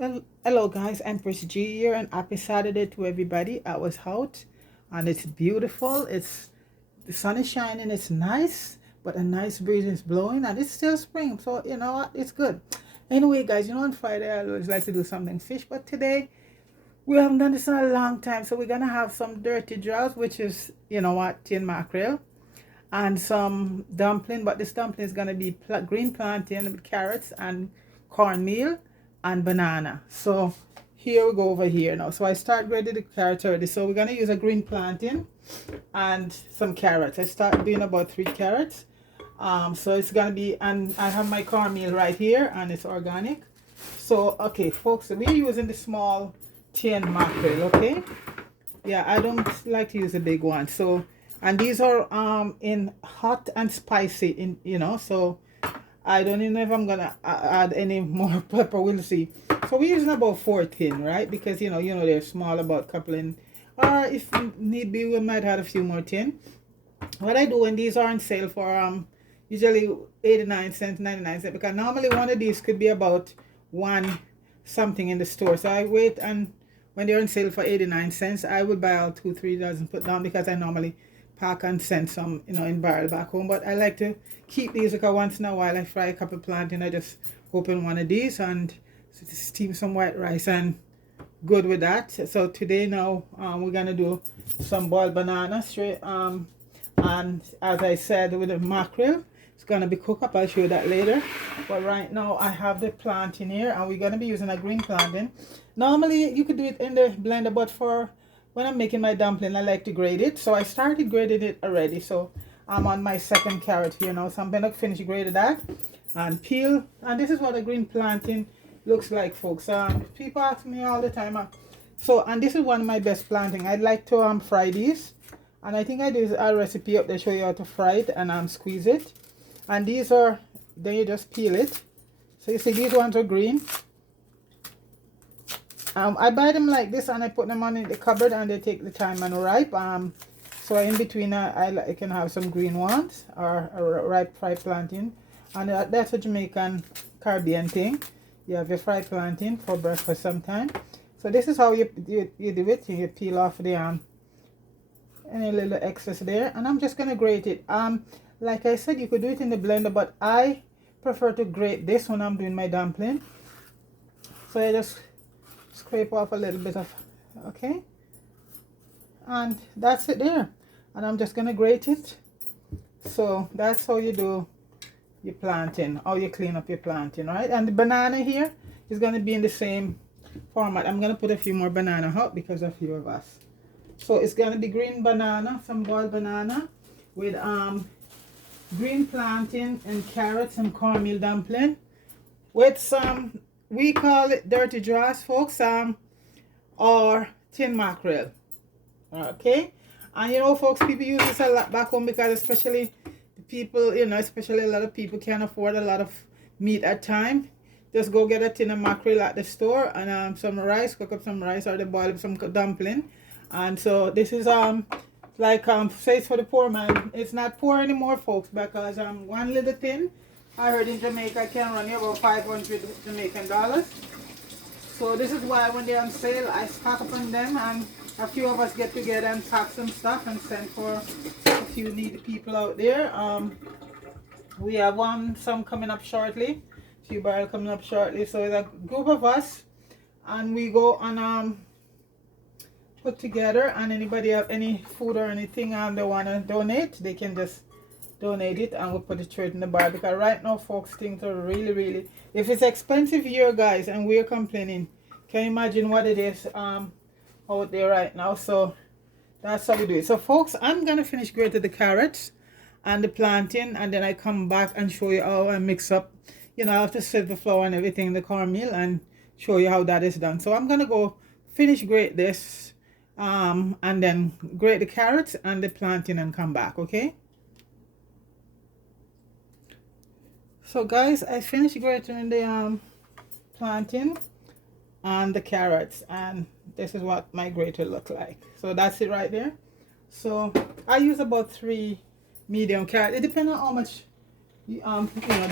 Well, hello guys, Empress G here, and happy Saturday to everybody. I was out and it's beautiful. The sun is shining, it's nice, but a nice breeze is blowing and it's still spring. So you know what? It's good. Anyway, guys, on Friday I always like to do something fish, but today we haven't done this in a long time. So we're gonna have some dirty draws, which is tin mackerel, and some dumpling, but this dumpling is going to be green plantain with carrots and cornmeal and banana. So here we go over here now. So I start grating the carrots already. So we're going to use a green plantain and some carrots. I start doing about 3 carrots. So it's going to be, and I have my cornmeal right here and it's organic. So okay folks, we're using the small tin mackerel. Okay, yeah, I don't like to use a big one. So, and these are in hot and spicy, so I don't even know if I'm gonna add any more pepper. We'll see. So we're using about 4 tin, right? Because they're small, about coupling, or if need be we might add a few more tin. What I do when these are on sale for usually 89 cents, 99 cents, because normally one of these could be about one something in the store. So I wait, and when they're on sale for 89 cents, I would buy all 2 3 dozen put down, because I normally pack and send some in barrel back home. But I like to keep these, because once in a while I fry a couple plantain. I just open one of these and steam some white rice and good with that. So today now we're gonna do some boiled banana straight, and as I said, with the mackerel, it's gonna be cooked up. I'll show you that later. But right now I have the plantain here, and we're gonna be using a green plantain. Normally you could do it in the blender, but for when I'm making my dumpling, I like to grate it. So I started grating it already. So I'm on my second carrot here now. So I'm gonna finish grating that and peel. And this is what a green plantain looks like, folks. People ask me all the time. And this is one of my best planting. I'd like to fry these, and I think I do a recipe up there show you how to fry it and squeeze it. And these are, then you just peel it. So you see these ones are green. I buy them like this, and I put them on in the cupboard, and they take the time and ripe. So in between I can have some green ones, or a ripe fried plantain, and that's a Jamaican Caribbean thing. You have your fried plantain for breakfast sometime. So this is how you do it. You peel off the any little excess there, and I'm just gonna grate it. Like I said, you could do it in the blender, but I prefer to grate this when I'm doing my dumpling. So I just scrape off a little bit of, okay, and that's it there. And I'm just gonna grate it. So that's how you do your plantain, how you clean up your plantain, right? And the banana here is gonna be in the same format. I'm gonna put a few more banana out because a few of us. So it's gonna be green banana, some boiled banana with green plantain and carrots and cornmeal dumpling with some, we call it dirty draws, folks, or tin mackerel. Okay, and folks, people use this a lot back home, because especially the people, especially a lot of people can't afford a lot of meat at time. Just go get a tin of mackerel at the store, and some rice, cook up some rice, or they boil up some dumpling. And so this is like say it's for the poor man. It's not poor anymore, folks, because one little tin, I heard in Jamaica, can run you about 500 Jamaican dollars. So this is why when they're on sale, I stock up on them, and a few of us get together and pack some stuff and send for a few needy people out there. We have some coming up shortly, few barrel coming up shortly. So it's a group of us, and we go and put together, and anybody have any food or anything they want to donate, they can just donate it, and we'll put it straight in the bar. Because right now, folks, things are really, if it's expensive here, guys, and we're complaining, can you imagine what it is out there right now? So that's how we do it. So folks, I'm gonna finish grating the carrots and the plantain, and then I come back and show you how I mix up, I have to set the flour and everything in the cornmeal and show you how that is done. So I'm gonna go finish grate this, and then grate the carrots and the plantain and come back. Okay, so guys, I finished grating the plantain and the carrots, and this is what my grater look like. So that's it right there. So I use about 3 medium carrots. It depends on how much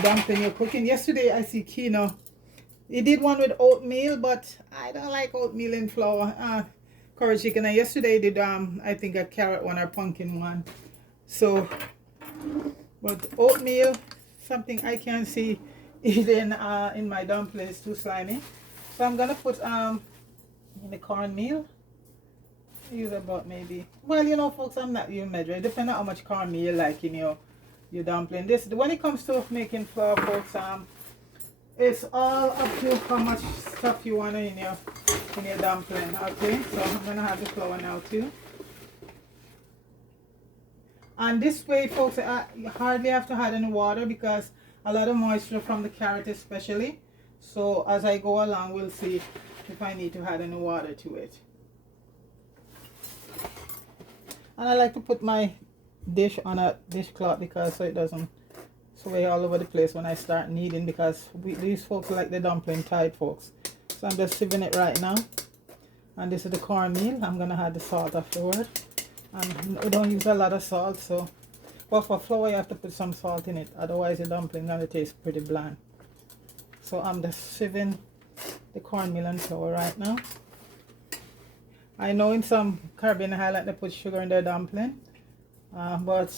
dumpling you're cooking. Yesterday I see Kino He did one with oatmeal, but I don't like oatmeal in flour. Curry chicken. And yesterday he did I think a carrot one or pumpkin one. So, but oatmeal, something I can't see eating in my dumplings, too slimy. So I'm gonna put in the cornmeal. Use about maybe, well, you know, folks, I'm not even measuring. Depending on how much cornmeal you like in your dumpling. This, when it comes to making flour, folks, it's all up to how much stuff you want in your dumpling. Okay, so I'm gonna have the flour now too. And this way, folks, you hardly have to add any water because a lot of moisture from the carrot especially. So as I go along, we'll see if I need to add any water to it. And I like to put my dish on a dishcloth because so it doesn't sway all over the place when I start kneading, because these folks like the dumpling tight, folks. So I'm just sieving it right now. And this is the cornmeal. I'm going to add the salt afterward. And we don't use a lot of salt, so, but for flour you have to put some salt in it, otherwise the dumpling gonna taste pretty bland. So I'm just sieving the cornmeal and flour right now. I know in some Caribbean islands they put sugar in their dumpling, but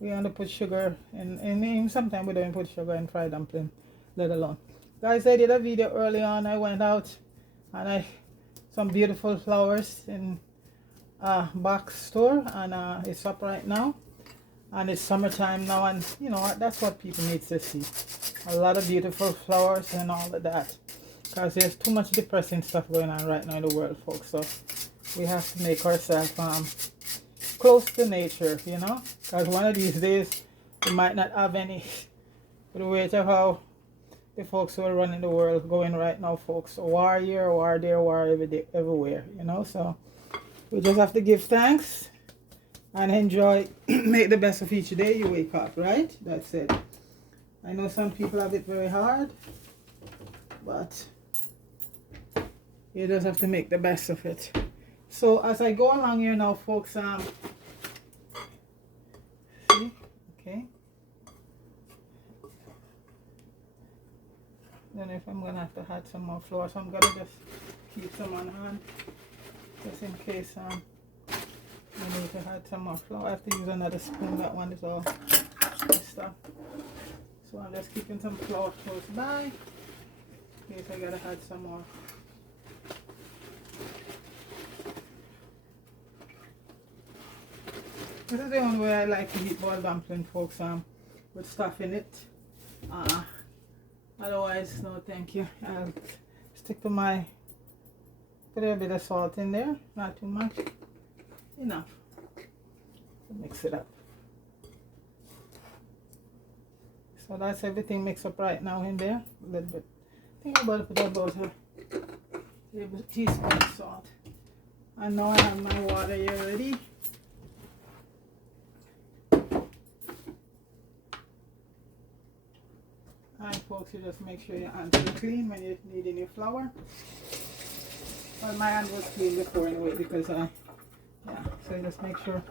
we only put sugar in sometimes we don't put sugar in fried dumpling, let alone. Guys, I did a video early on. I went out and some beautiful flowers in box store, and it's up right now, and it's summertime now, and you know that's what people need to see, a lot of beautiful flowers and all of that, because there's too much depressing stuff going on right now in the world, folks. So we have to make ourselves close to nature, you know, because one of these days we might not have any, with the weight of how the folks who are running the world going right now, folks. War here, war there, war everywhere, you know. So we just have to give thanks and enjoy, make the best of each day you wake up, right? That's it. I know some people have it very hard, but you just have to make the best of it. So as I go along here now, folks, see, okay. Don't know if I'm gonna have to add some more flour, so I'm gonna just keep some on hand, just in case I need to add some more flour. I have to use another spoon. That one is all stuff. So I'm just keeping some flour close by in case I gotta add some more. This is the only way I like to eat boiled dumpling, folks, with stuff in it. Otherwise, no thank you. I'll stick to my, put a bit of salt in there, not too much, enough. Mix it up. So that's everything mixed up right now in there. A little bit. I think I'm going to put about a teaspoon of salt. And now I have my water here ready. And folks, you just make sure your hands are clean when you're kneading your flour. Well, my hand was clean before anyway, because yeah, so you just make sure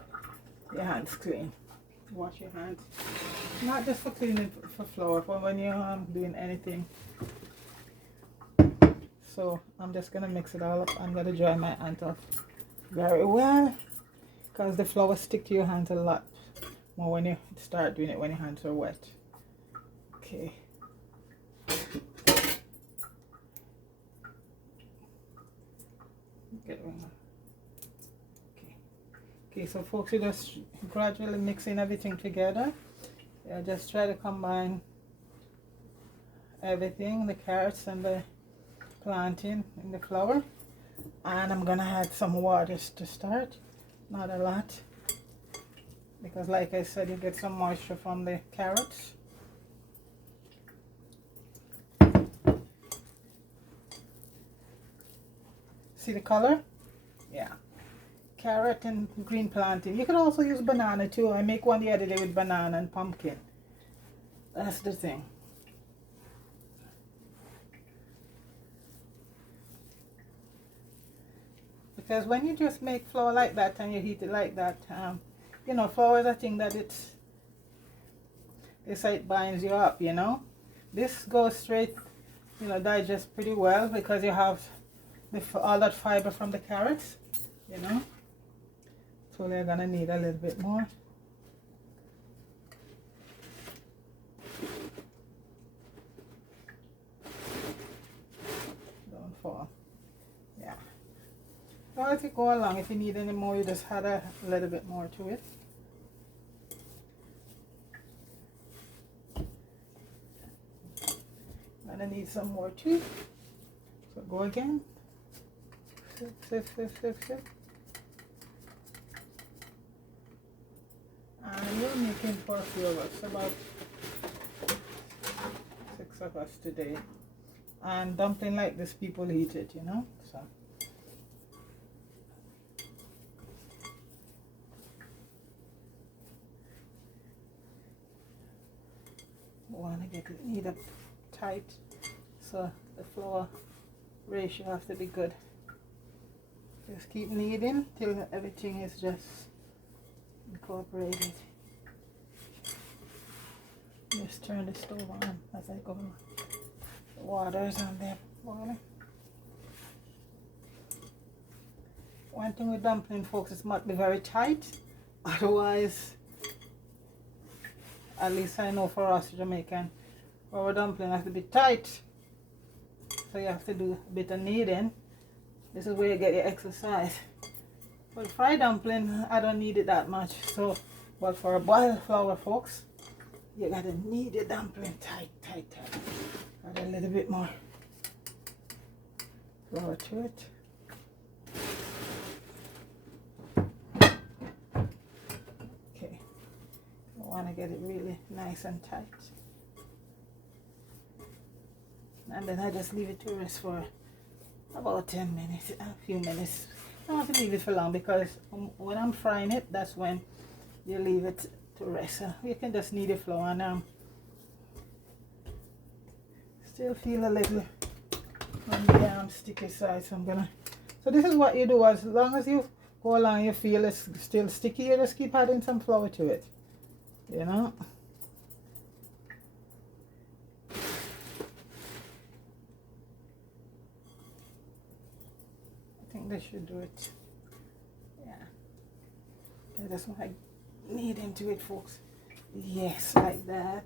your hands clean. Wash your hands. Not just for cleaning for flour, for when you're doing anything. So I'm just gonna mix it all up. I'm gonna dry my hands off very well, because the flour stick to your hands a lot more when you start doing it when your hands are wet. Okay. Okay, so folks, you just gradually mixing everything together. Yeah, just try to combine everything, the carrots and the plantain in the flour. And I'm gonna add some water to start, not a lot, because like I said, you get some moisture from the carrots. See the color? Yeah. Carrot and green plantain. You could also use banana too. I make one the other day with banana and pumpkin. That's the thing. Because when you just make flour like that and you heat it like that, you know, flour is a thing that it's like it binds you up, you know. This goes straight you know, digest pretty well because you have all that fiber from the carrots, you know. So they're gonna need a little bit more. Don't fall. Yeah. So as you go along, if you need any more, you just add a little bit more to it. And I need some more too. So go again. Sip. And we're making for a few of us, about 6 of us today. And dumpling like this, people eat it, you know. So want to get it need it tight, so the flour ratio has to be good. Just keep kneading till everything is just incorporated. Just turn the stove on as I go. The water's on there boiling. One thing with dumpling, folks, it must be very tight, otherwise, at least I know for us Jamaican, our dumpling has to be tight, so you have to do a bit of kneading. This is where you get your exercise. For fried dumpling, I don't need it that much, so, but for a boiled flour, folks, you gotta knead your dumpling tight. Add a little bit more flour to it. Okay, I want to get it really nice and tight, and then I just leave it to rest for about 10 minutes, a few minutes. I don't have to leave it for long because when I'm frying it, that's when you leave it to rest. So you can just knead the flour, and still feel a little on the sticky side, so I'm gonna. So this is what you do. As long as you go along, you feel it's still sticky, you just keep adding some flour to it, you know. I think this should do it. Yeah. Okay, that's what I knead into it, folks. Yes, like that.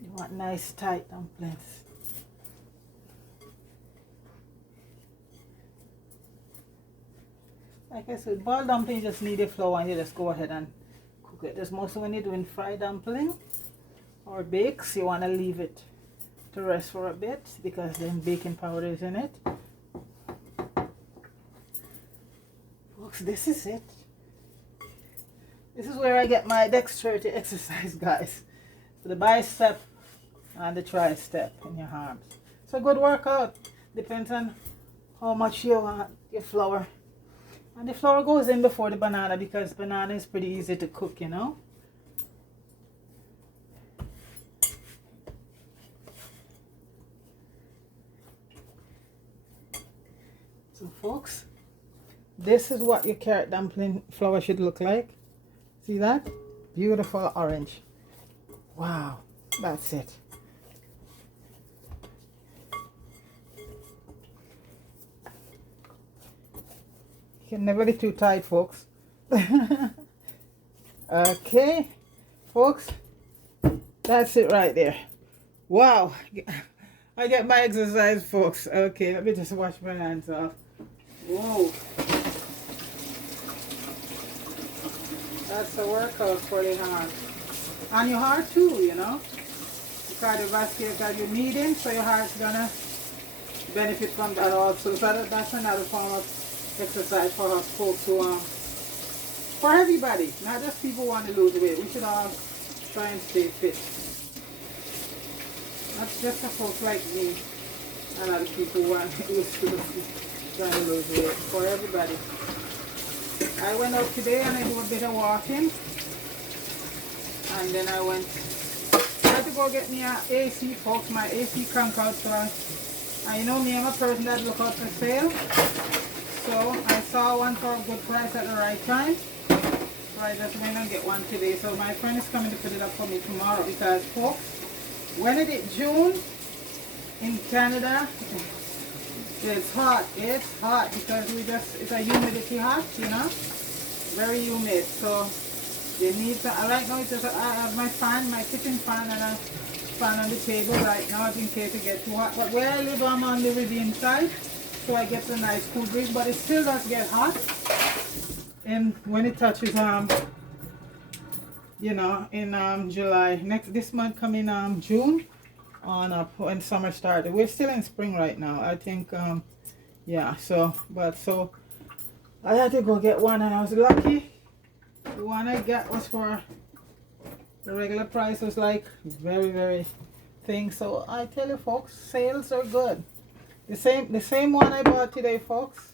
You want nice tight dumplings. Like I said, boiled dumpling, you just need a flour and you just go ahead and cook it. Just mostly when you're doing fried dumpling or bakes, you want to leave it to rest for a bit because then baking powder is in it. Folks, this is it. This is where I get my dexterity exercise, guys. So the bicep and the tricep in your arms. So good workout. Depends on how much you want your flour. And the flour goes in before the banana because banana is pretty easy to cook, you know. So folks, this is what your carrot dumpling flour should look like. See that? Beautiful orange. Wow, that's it. You can never be too tight, folks. Okay, folks, that's it right there. Wow, I get my exercise, folks. Okay, let me just wash my hands off. Whoa. That's a workout for the heart. And your heart too, you know. The cardiovascular that you're needing, so your heart's gonna benefit from that also. So that's another form of exercise for us folks who for everybody, not just people who want to lose weight. We should all try and stay fit. Not just for folks like me and other people who want to trying to lose weight. For everybody. I went out today and I do a bit of walking, and then I tried to go get me an AC, folks. My AC crank out, so and you know me, I'm a person that look out for sale, so I saw one for a good price at the right time, so I just went and get one today. So my friend is coming to put it up for me tomorrow because, folks, when it is June, in Canada, it's hot. It's hot because it's a humidity hot, you know, very humid. So you need to, right now it's just, I have my fan, my kitchen fan, and a fan on the table right now in case it gets too hot. But where I live, I'm on the Rivian side, so I get a nice cool breeze, but it still does get hot. And when it touches, you know, in July, this month coming June, on up when summer started. We're still in spring right now, I think. Yeah, so I had to go get one, and I was lucky. The one I got was for the regular price, was like very thing. So I tell you folks, sales are good. The same one I bought today, folks,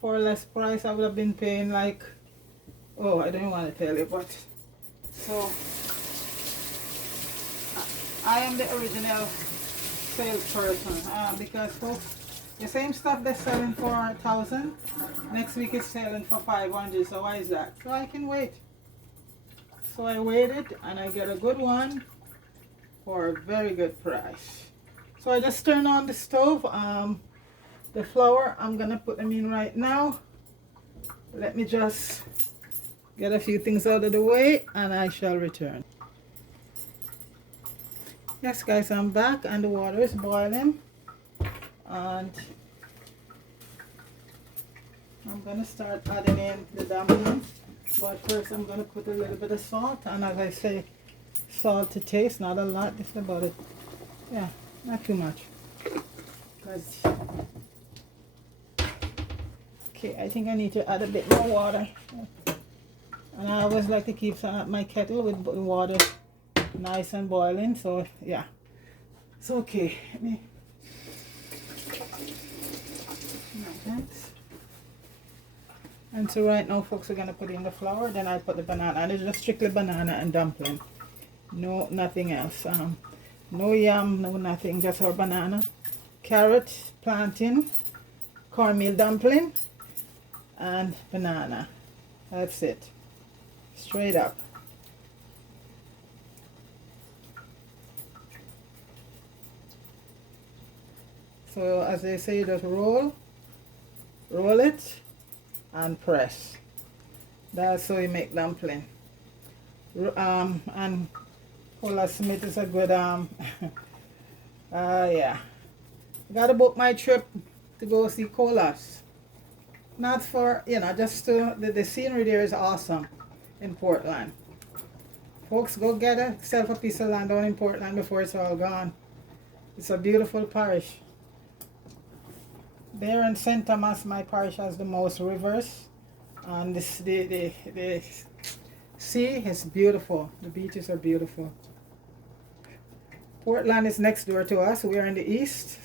for less price I would have been paying like, oh, I don't want to tell you, but so I am the original salesperson, because folks, the same stuff they're selling for 1,000, next week is selling for 500. So why is that? So I can wait. So I waited, and I get a good one for a very good price. So I just turn on the stove. The flour, I'm gonna put them in right now. Let me just get a few things out of the way, and I shall return. Yes guys, I'm back, and the water is boiling, and I'm gonna start adding in the dumpling. But first I'm gonna put a little bit of salt, and as I say, salt to taste, not a lot, just about it. Yeah, not too much. Okay, I think I need to add a bit more water. And I always like to keep my kettle with water nice and boiling, so yeah, it's okay. Let me, thanks. And so right now folks, we're gonna put in the flour, then I put the banana, and it's just strictly banana and dumpling, no nothing else. No yam, no nothing, just our banana, carrot, plantain, cornmeal dumpling, and banana. That's it, straight up. So as they say, just roll it and press. That's how you make dumpling. And Cola Smith is a good yeah, gotta book my trip to go see Colas. Not for, you know, just to, the scenery there is awesome in Portland. Folks, go get yourself a piece of land down in Portland before it's all gone. It's a beautiful parish. There in St. Thomas, my parish has the most rivers, and the sea is beautiful. The beaches are beautiful. Portland is next door to us. We are in the east,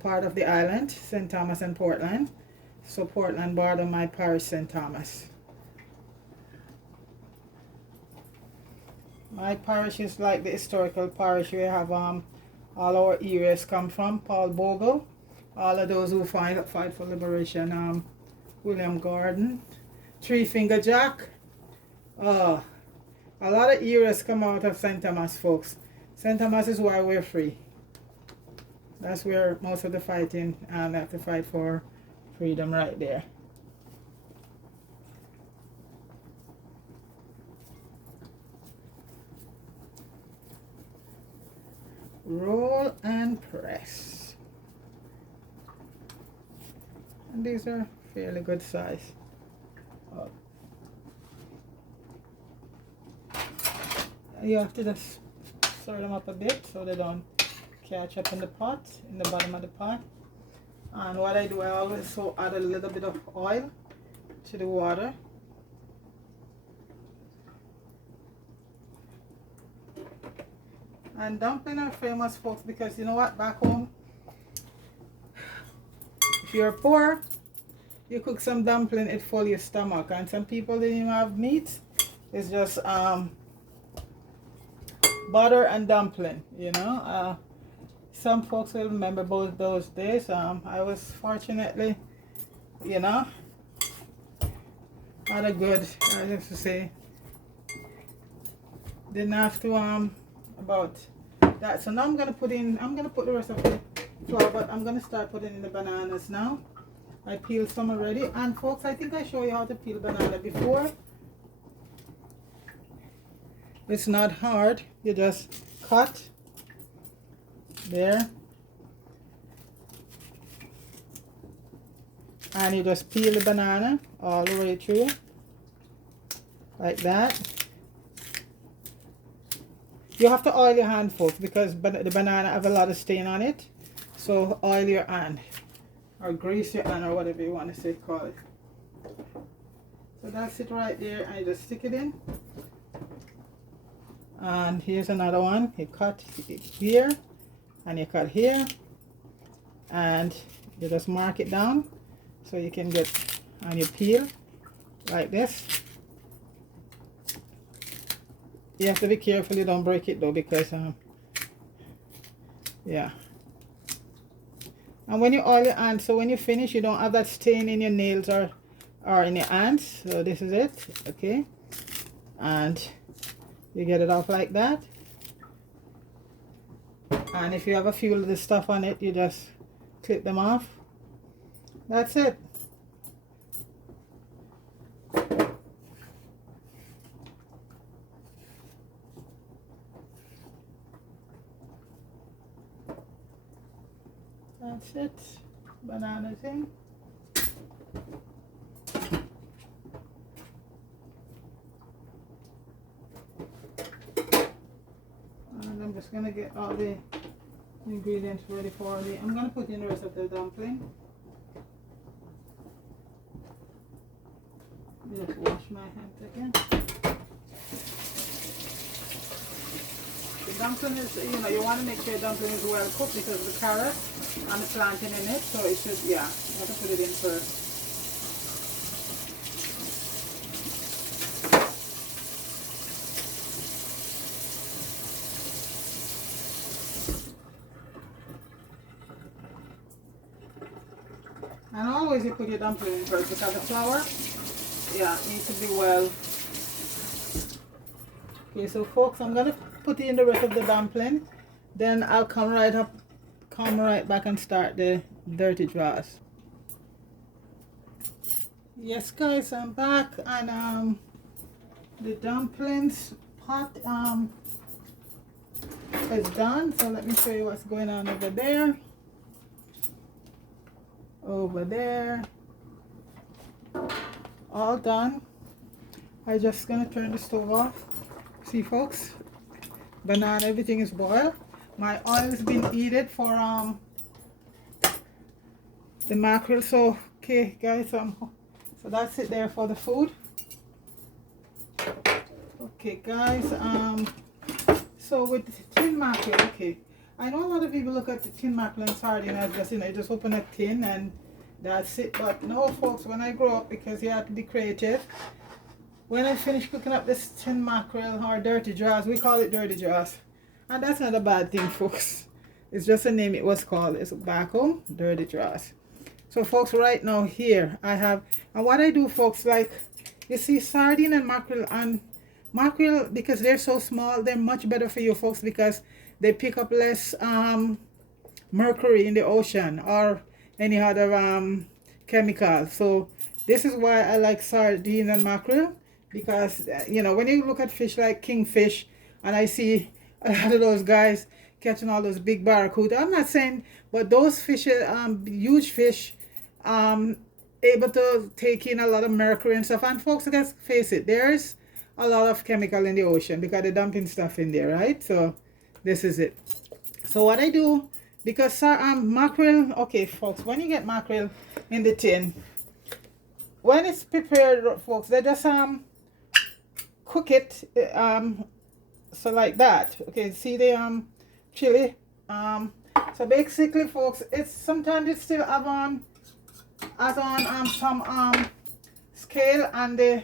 part of the island, St. Thomas and Portland. So Portland border my parish, St. Thomas. My parish is like the historical parish. We have all our areas come from. Paul Bogle, all of those who fight for liberation. William Gordon, Three Finger Jack. A lot of areas come out of St. Thomas, folks. St. Thomas is why we're free. That's where most of the fighting, they have to fight for freedom right there. Roll and press. And these are fairly good size. You have to just stir them up a bit so they don't catch up in the pot, in the bottom of the pot. And what I do, I always add a little bit of oil to the water. And dumplings are famous, folks, because you know what, back home, if you're poor, you cook some dumpling, it full your stomach. And some people didn't even have meat. It's just butter and dumpling, you know. Some folks will remember both those days. I was fortunately, you know, had a good, I have to say, didn't have to about that. So now I'm gonna put the rest of the flour, but I'm gonna start putting in the bananas now. I peeled some already, and folks, I think I showed you how to peel banana before. It's not hard. You just cut there, and you just peel the banana all the way through like that. You have to oil your hand, folks, because the banana have a lot of stain on it. So oil your hand, or grease your hand, or whatever you want to say, call it. So that's it right there, and you just stick it in. And here's another one. You cut here, and you cut here, and you just mark it down so you can get, and you peel like this. You have to be careful you don't break it though, because yeah. And when you oil your hands, so when you finish, you don't have that stain in your nails or in your hands. So this is it, okay, and you get it off like that. And if you have a few of the stuff on it, you just clip them off. That's it. That's it. Banana thing. And I'm just gonna get all the ingredients ready for the. I'm gonna put in the rest of the dumpling. Just wash my hands again. The dumpling is, you know, you want to make sure the dumpling is well cooked because of the carrot and the plantain in it, so it should, yeah, you have to put it in first. And always you put your dumpling in first because the flour, yeah, needs to be well. Okay, so folks, I'm gonna put in the rest of the dumpling, then I'll come right back and start the dirty drawers. Yes guys, I'm back, and the dumplings pot is done. So let me show you what's going on over there. Over there, all done. I'm just gonna turn the stove off. See folks, banana, everything is boiled. My oil has been heated for the mackerel. So okay guys, so that's it there for the food. Okay guys, so with the tin mackerel, okay, I know a lot of people look at the tin mackerel and sardine as just, you know, you just open a tin and that's it. But no folks, when I grow up, because you have to be creative, when I finish cooking up this tin mackerel, or dirty drawers, we call it dirty drawers, and that's not a bad thing folks, it's just a name it was called. It's back home, dirty drawers. So folks, right now here I have, and what I do folks, like you see sardine and mackerel, because they're so small, they're much better for you folks, because they pick up less mercury in the ocean or any other chemical. So this is why I like sardine and mackerel, because you know, when you look at fish like kingfish, and I see a lot of those guys catching all those big barracuda, I'm not saying, but those fish, huge fish, able to take in a lot of mercury and stuff. And folks, let's face it, there's a lot of chemical in the ocean because they're dumping stuff in there, right? So this is it. So what I do, because mackerel, okay folks, when you get mackerel in the tin, when it's prepared folks, they just cook it so like that. Okay, see the chili, so basically folks, it's sometimes it still have on some scale, and the,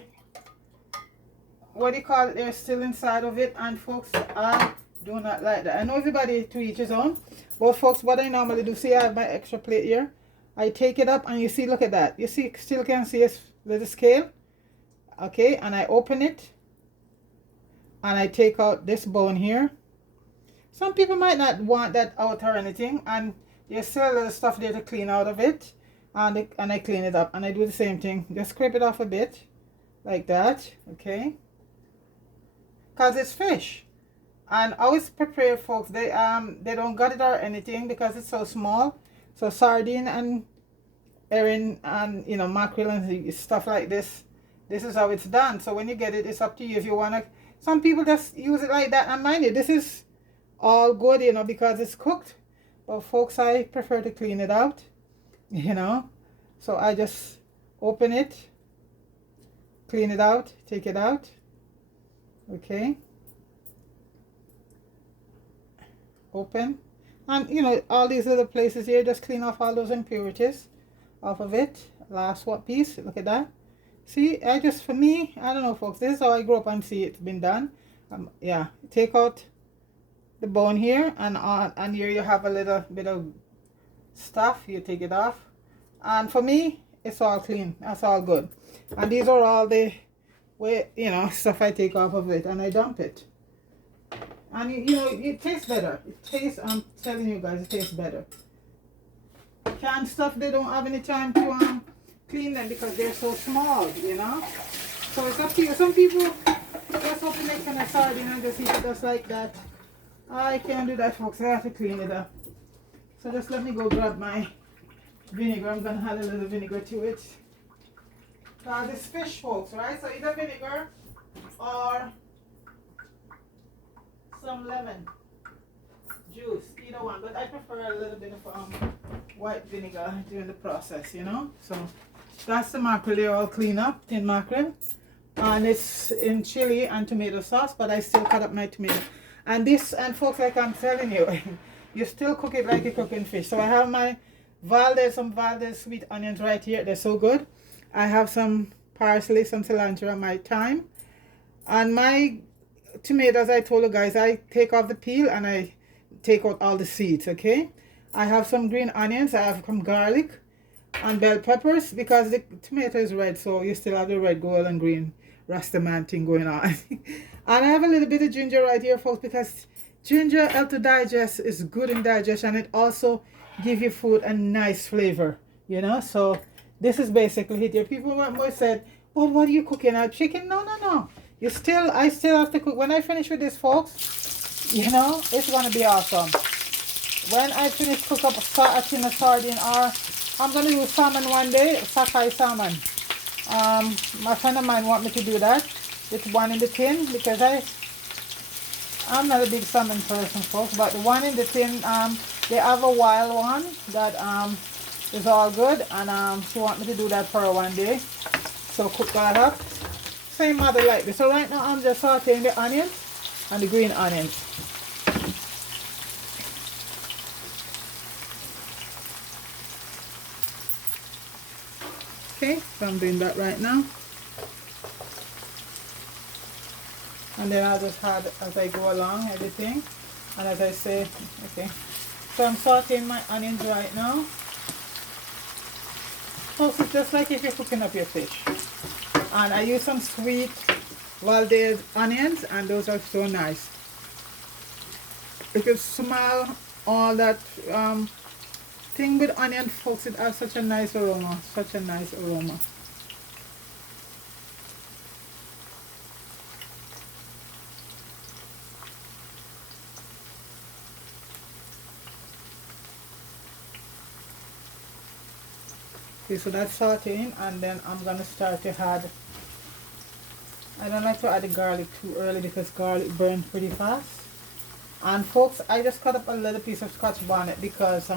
what do you call it, they're still inside of it. And folks, I do not like that. I know everybody to each his own, but folks, what I normally do, see I have my extra plate here, I take it up and you see, look at that, you see, still can see a little scale. Okay, and I open it and I take out this bone here. Some people might not want that out or anything, and there's still a little stuff there to clean out of it, and I clean it up, and I do the same thing. Just scrape it off a bit, like that, okay? Cause it's fish, and I always prepare, folks. They don't gut it or anything because it's so small. So sardine and herring and mackerel and stuff like this. This is how it's done. So when you get it, it's up to you if you wanna. Some people just use it like that, and mind it, this is all good, because it's cooked. But folks, I prefer to clean it out, so I just open it, clean it out, take it out, okay, open, and all these little places here, just clean off all those impurities off of it. Last what piece, look at that. See, for me, I don't know, folks, this is how I grew up and see it's been done. Yeah, take out the bone here, and here you have a little bit of stuff. You take it off, and for me, it's all clean. That's all good. And these are all the stuff I take off of it, and I dump it. And it tastes better. I'm telling you guys, it tastes better. Canned stuff, they don't have any time to clean them because they're so small, So it's up to you. Some people just have to make a sardine and just eat it just like that. I can't do that, folks. I have to clean it up. So just let me go grab my vinegar. I'm going to add a little vinegar to it. Because it's fish, folks, right? So either vinegar or some lemon juice. Either one. But I prefer a little bit of white vinegar during the process, So that's the mackerel. They're all clean up, tin mackerel. And it's in chili and tomato sauce, but I still cut up my tomato. And folks, like I'm telling you, you still cook it like you're cooking fish. So I have my some Valdez sweet onions right here. They're so good. I have some parsley, some cilantro, my thyme. And my tomatoes, I told you guys, I take off the peel and I take out all the seeds, okay? I have some green onions. I have some garlic and bell peppers because the tomato is red. So you still have the red, gold, and green Rastaman thing going on. And I have a little bit of ginger right here, folks, because ginger helps to digest, is good in digestion. It also gives your food a nice flavor, So this is basically it here. People might said, well, what are you cooking? Chicken? No. I still have to cook. When I finish with this, folks, it's going to be awesome. When I finish cook up a tin of sardine, or I'm going to use salmon one day, sockeye salmon. My friend of mine want me to do that with one in the tin because I'm not a big salmon person, folks, but the one in the tin, they have a wild one that is all good, and she want me to do that for her one day. So cook that up. Same mother like this. So right now I'm just sauteing the onions and the green onions. Okay, so I'm doing that right now. And then I'll just add as I go along everything. And as I say, okay. So I'm sauteing my onions right now. Folks, it's just like if you're cooking up your fish. And I use some sweet Valdez onions, and those are so nice. You can smell all that thing with onion, folks. It has such a nice aroma, such a nice aroma. Okay, so that's sauteing, and then I'm gonna start to add. I don't like to add the garlic too early because garlic burns pretty fast. And folks, I just cut up a little piece of Scotch bonnet because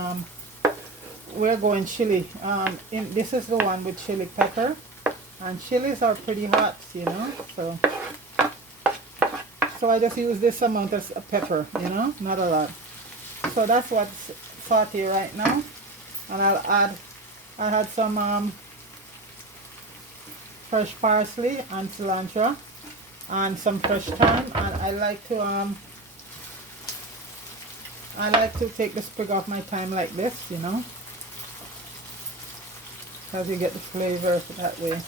we're going chili. This is the one with chili pepper, and chilies are pretty hot, So I just use this amount of pepper, not a lot. So that's what's saute right now, and I had some fresh parsley and cilantro and some fresh thyme, and I like to take the sprig off my thyme like this, because you get the flavor that way.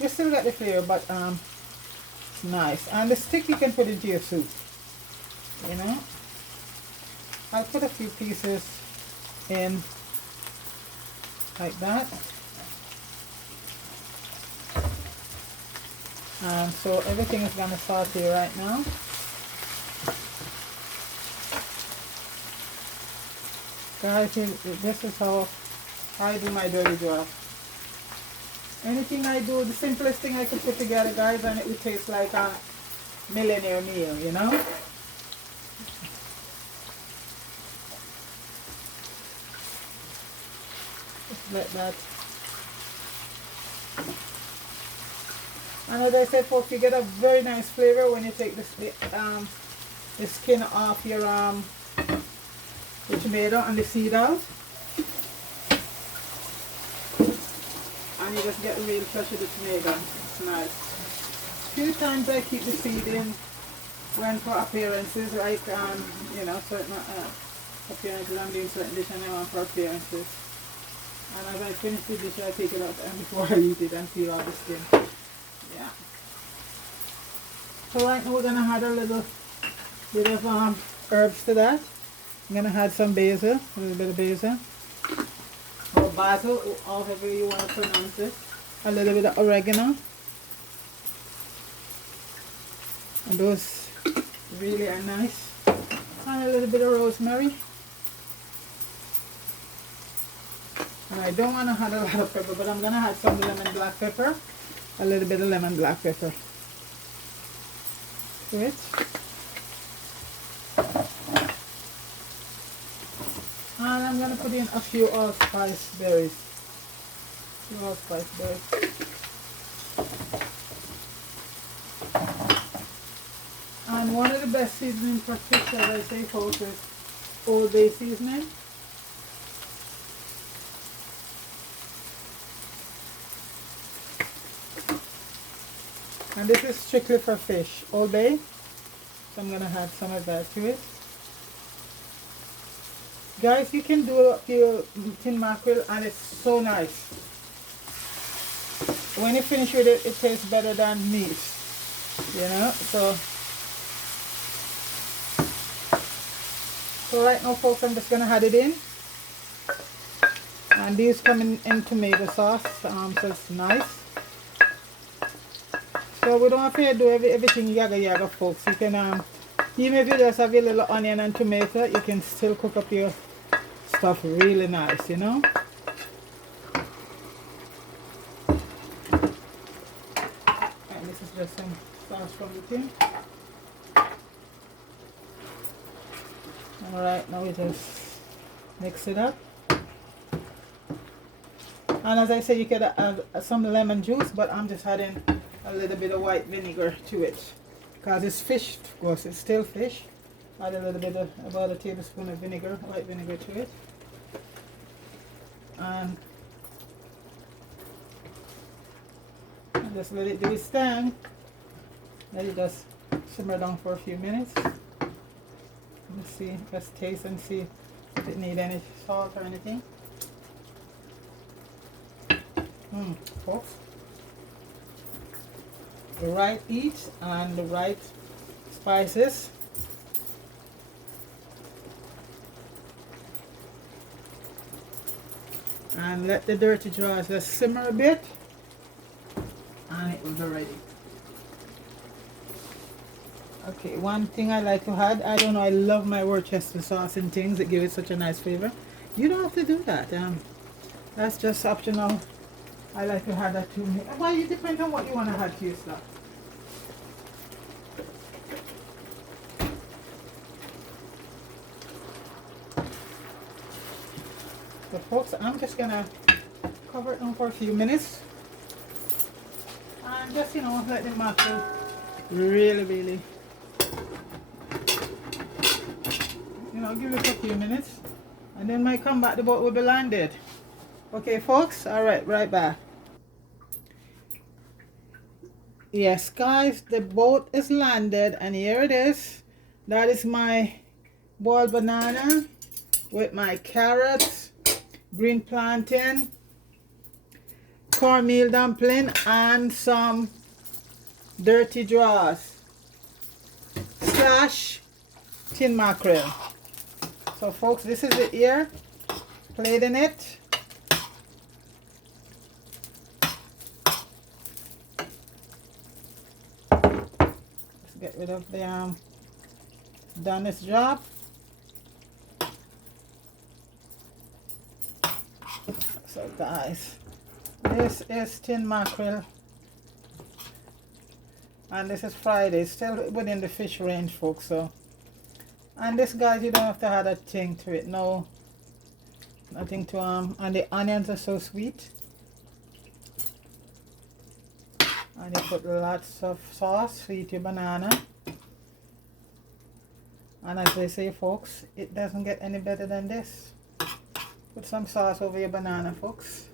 You still get the flavor, but it's nice. And the stick you can put into your soup, I'll put a few pieces in like that. So everything is gonna saute right now. Guys, this is how I do my dirty job. Anything I do, the simplest thing I could put together, guys, and it would taste like a millionaire meal, you know? Just let that. And as I said, folks, you get a very nice flavor when you take the skin off your the tomato and the seed out. And you just get the real flesh of the tomato. It's nice. A few times I keep the seed in when for appearances, like you know, certain appearances. I'm doing certain dishes and I want for appearances. And as I finish the dish, I take it out and before I eat it and peel out the skin. Yeah. So right now we're gonna add a little bit of herbs to that. I'm gonna add some basil, a little bit of basil. Or basil, or however you want to pronounce it. A little bit of oregano. And those really are nice. And a little bit of rosemary. And I don't want to add a lot of pepper, but I'm going to add some lemon black pepper. A little bit of lemon black pepper to it. And I'm going to put in a few allspice berries. And one of the best seasoning for fish, as I say, folks, is Old Bay seasoning. And this is strictly for fish, Old Bay. So I'm going to add some of that to it. Guys, you can do your tin mackerel and it's so nice. When you finish with it, it tastes better than meat. You know, so right now, folks, I'm just going to add it in. And these come in tomato sauce, so it's nice. So we don't have to do everything yaga, folks. You can, even if you just have your little onion and tomato, you can still cook up your stuff really nice, you know. And this is just some sauce from the tin. Alright, now we just mix it up. And as I said, you could add some lemon juice, but I'm just adding a little bit of white vinegar to it. Because it's fish, of course, it's still fish. Add a little bit of, about a tablespoon of vinegar, white vinegar to it. And just let it do its thing. Let it just simmer down for a few minutes. Let's see, let's taste and see if it needs any salt or anything. Folks, the right heat and the right spices. And let the dirty drawers just simmer a bit and it will be ready. Okay, one thing I like to add, I don't know, I love my Worcester sauce and things that give it such a nice flavor. You don't have to do that. That's just optional. I like to add that too. Well, it depends on what you want to add to your stuff. So folks, I'm just gonna cover it on for a few minutes and just, you know, let the mackerel really, you know, give it a few minutes and then might come back, the boat will be landed. Okay folks, alright, right back. Yes guys, the boat is landed and here it is. That is my boiled banana with my carrots, green plantain, cornmeal dumpling, and some dirty drawers / tin mackerel. So folks, this is the ear, plating it. Let's get rid of the done this job. So guys, this is tin mackerel, and this is Friday, still within the fish range, folks. So, and this, guys, you don't have to add a thing to it, no, nothing to and the onions are so sweet, and you put lots of sauce, sweet your banana, and as they say, folks, it doesn't get any better than this. Put some sauce over your banana, folks.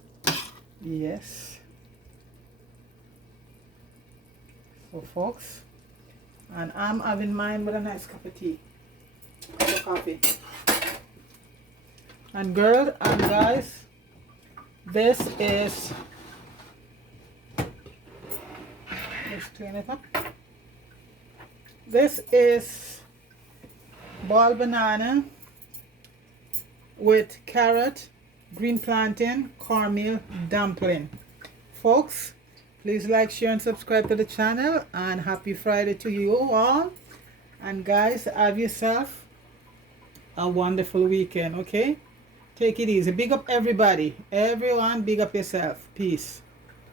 Yes. So, folks, and I'm having mine with a nice cup of tea, cup of coffee. And girl and guys, this is, let's clean it up. This is boiled banana with carrot, green plantain, cornmeal, dumpling. Folks, please like, share, and subscribe to the channel. And happy Friday to you all. And guys, have yourself a wonderful weekend, okay? Take it easy. Big up everybody. Everyone, big up yourself. Peace.